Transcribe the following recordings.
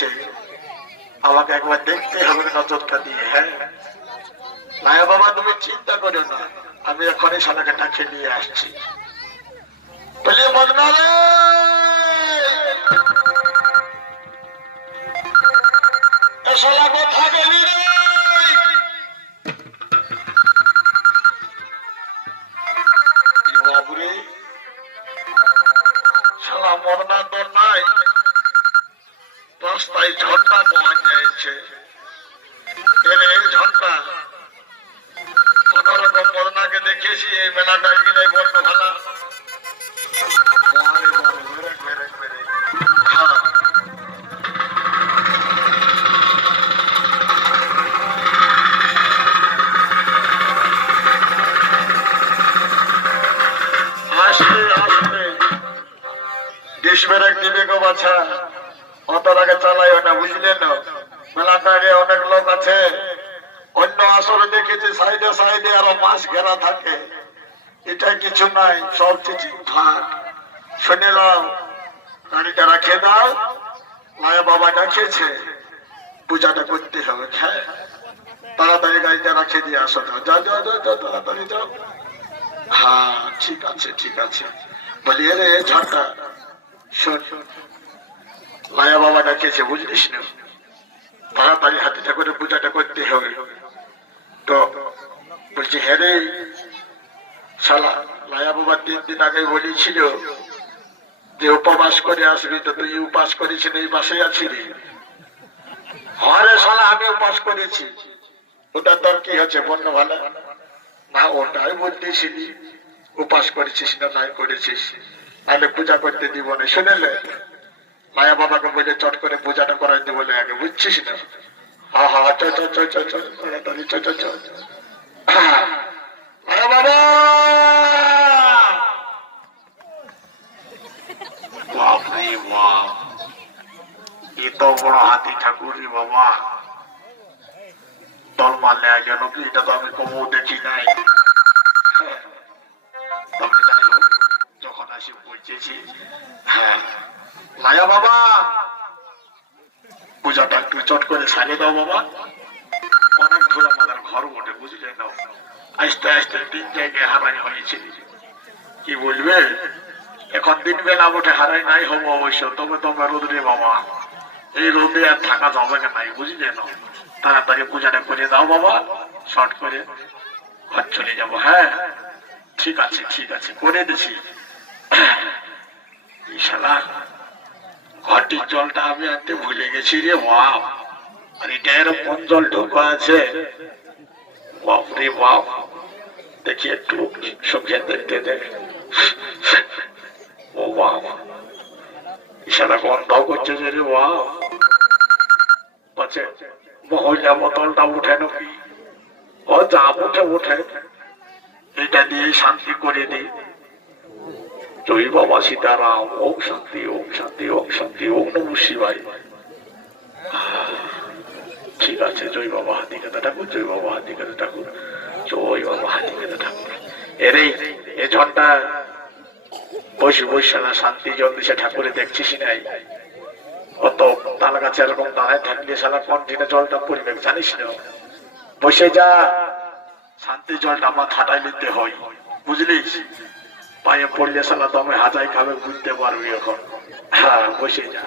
দিচ্ছে আমাকে একবার দেখতে হবে নজরটা দিয়ে হ্যাঁ? মায়া বাবা, তুমি চিন্তা করো না। আমি এখনই শালাকে ডাকে নিয়ে আসছি। বলি মদনা মেলাটা ব্রেক দিবে গো বাছা অত আগে চালাইও না বুঝলেন মেলাটা আগে অনেক লোক আছে অন্য আসরে দেখেছি সাইডে সাইডে আরও মাছ ঘেরা থাকে এটা কিছু নাই, সব কিছু ফাঁক শুনে নাও গাড়িটা রাখে দাও মায়া বাবা ডাকেছে পূজাটা করতে হবে হ্যাঁ। তাড়াতাড়ি গাড়িটা রাখে দিয়ে আসো না যা যা যা যা তাড়াতাড়ি যাও। হ্যাঁ ঠিক আছে ঠিক আছে। বলি রে ঝাঁটা, শোন, মায়া বাবা ডাকেছে বুঝলিস না? তাড়াতাড়ি হাতিটা করে পূজাটা করতে হবে। তো বলছি হ্যাঁ রে শালা, মায়া বাবা তিন দিন আগে বলেছিল যে উপবাস করে আসবি তো তুই উপাস করেছি না এই বাসে আছি রে হরে শালা, আমি উপাস করেছি। ওটা তোর কি হচ্ছে বন্য ভালো? না, ওটাই বলতেছিলি উপাস করেছিস না নাই করেছিস। তাহলে পূজা করতে দিব না, শুনেলে? মায়া বাবাকে বলে চট করে পূজাটা করাই দেবো বলে আগে, বুঝছিস না? হা হা, চ চ চ চ চ, তাড়াতাড়ি, চ চ চ হ্যাঁ। মায়া বাবা বাপ রে বাপ এত বড় হাতি ঠাকুর রে বাবা। দল মারলে যেন কি? এটা তো আমি কবু দেখি নাই। তবে যখন আসি পৌঁছেছি হ্যাঁ। বাবা! পূজাটা একটু চট করে দাও বাবা। অনেক দূর আমাদের ঘর ওঠে বুঝলে না আস্তে আস্তে তিন জায়গায় হারাই হয়েছে। কি বলবে? এখন দিন বেলা উঠে হারাই নাই, হব অবশ্য। তবে তবে রোদরে বাবা। এই রোদে আর থাকা যাবে না বুঝলে না তাড়াতাড়ি পূজাটা করে দাও বাবা, শর্ট করে। ঘর চলে যাব হ্যাঁ। ঠিক আছে ঠিক আছে, করে দিছি। ঘরটির জলটা আমি আনতে ভুলে গেছি রে বাপ আর এটা এরকম জল ঢোকা আছে? বাপ রে বাপ দেখি একটু চোখে দেখতে দেখ। ও বাপ ইশালা গন্ধ করছে যে রে বাপ পাচ্ছে মহল্লা বোতলটা উঠে নাকি? ও যা উঠে উঠে। এটা দিয়ে শান্তি করে দিই জয় বাবা সীতারাম, ওম শান্তি ওম শান্তি ওম শান্তি, ওম নম শিবাই ঠিক আছে, জয় বাবা হাতিকাতা ঠাকুর, জয় বাবা হাতিকাতা ঠাকুর, জয় বাবা হাতিকাতা ঠাকুর। এরে এ ঝড়টা বসে বসে না শান্তি জল দিছে ঠাকুরে দেখছিস নাই? অত তাল গাছে এরকম দাঁড়ায় থাকলে সালা কন্টিনে জলটা পড়বে জানিস না? বসে যা। শান্তি জলটা আমার হাঁটাই নিতে হয়। বুঝলিস? পায়ে পড়লে সালা দমে হাজাই খাবে, বুঝতে পারবি এখন। হ্যাঁ বসে যা।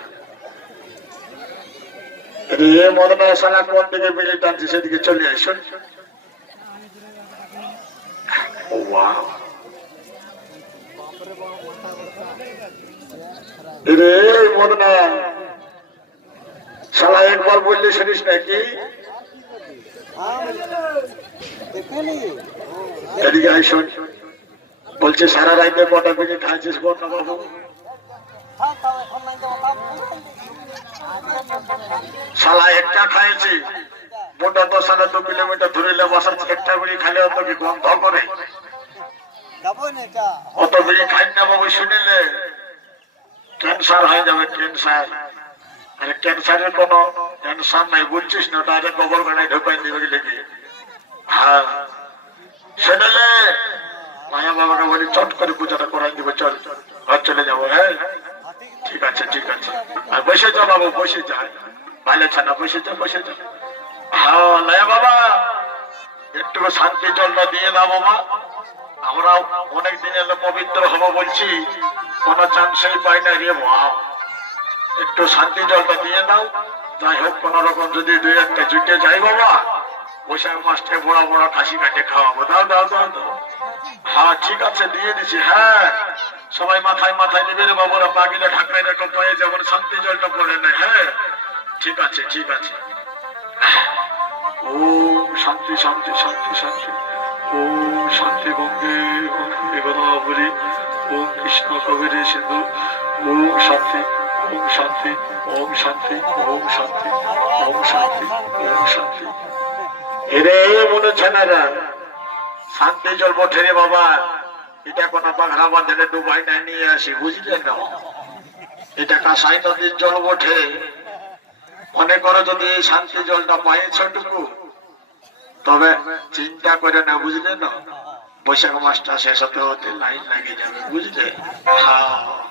রে মদনা সালা কোন দিকে বেরিয়ে টানছে, সেদিকে চলে আসুন। রে মদনা একবার বললে শুনিস নাকি? এদিকে বলছে সারা রাইতে কটা বেজে খাইছিস বাবু। শালা একটা খাইছি। মোটা দশ হাজার দু কিলোমিটার ধরে বসা একটা খাইলে অত কি গন্ধ করে? অত খাই না বাবু শুনিলে? ক্যান্সার হয়ে যাবে ক্যান্সার। আরে ক্যান্সারের কোনো নাই বুঝছিস না ডাইরেক্ট গোবর গাড়ায় ঢোকাই দিবে লেগে হ্যাঁ। শুনলে মায়া বাবাকে বলি, চট করে পূজাটা করাই দিবে, চল, ঘর চলে যাব হ্যাঁ? ঠিক আছে ঠিক আছে। আর বসে যা বাবু, বসে যা। ভালো ছানা বসে যা বসে যা। হ্যাঁ লয়া বাবা একটু শান্তি জলটা দিয়ে দাও বাবা। আমরা অনেক দিন এলো পবিত্র হব বলছি, কোনো চান্সই পাই না রে বাবা। একটু শান্তি জলটা দিয়ে দাও যাই হোক কোন রকম যদি দুই একটা জুটে যাই বাবা, বৈশাখ মাসে বড় বড় খাসি কাটে খাওয়াবো। দাও দাও দাও দাও। হ্যাঁ ঠিক আছে, দিয়ে দিছি হ্যাঁ। সবাই মাথায় মাথায় নেবে রে বাবুরা বাকিরা ঠাকুরের এরকম পায়ে যেমন শান্তি জলটা পড়ে না হ্যাঁ। ঠিক আছে ঠিক আছে। ও শান্তি শান্তি শান্তি শান্তি। ও শান্তি গঙ্গে গঙ্গে গোদাবরী। ওম কৃষ্ণ কবিরে সিন্ধু। ওম শান্তি। ওম শান্তি ওম শান্তি ওম শান্তি ওম শান্তি ওম শান্তি এরে মনে শান্তি জল বঠে রে বাবা। এটা কোন পাখরা বাঁধে ডুবাই না নিয়ে আসি, বুঝলে না? এটা কাসাই নদীর জল বঠে। মনে করো যদি এই শান্তি জলটা পাই ছোটুকু তবে চিন্তা করে না, বুঝলে না? বৈশাখ মাসটা শেষ হতে হতে লাইন লাগিয়ে যাবে, বুঝলে? হ্যাঁ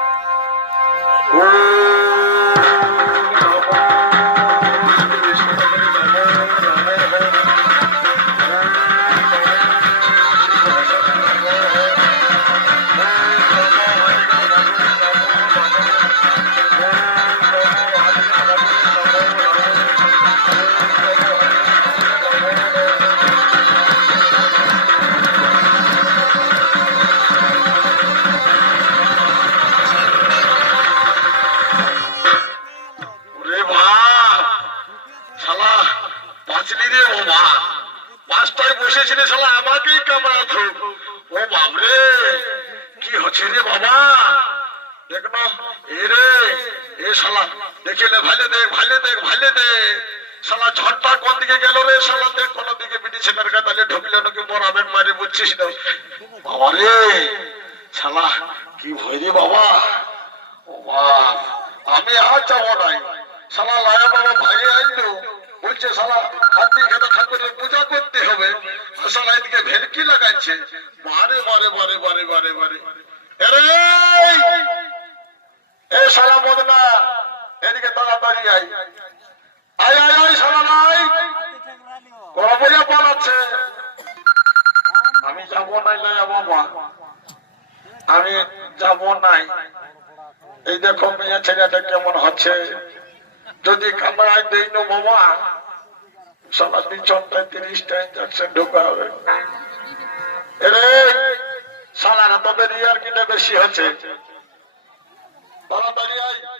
啊 শালা শালা শালা শালা আমি আর যাব নাই। সালা লায়া বাবা ভাই আইলো, বলছে সালা হাতি খেতে ঠাকুরের পূজা করতে হবে। আর সালা এদিকে ভেলকি লাগাইছে। মারে মারে মারে মারে মারে মারে। এরে এদিকে তাড়াতাড়ি আই বড় পূজা পালাচ্ছে আমি যাব নাই বাবা আমি যাব নাই। এই দেখো, মেয়ে ছেলেটা কেমন হচ্ছে যদি কামড়ায় দেই না মামা। সারা পিছনটায় তিরিশটা ইঞ্জেকশন ঢোকা হবে। এরে সালারা তবে রিয়ার কিটা বেশি হচ্ছে। তারা দাঁড়িয়ে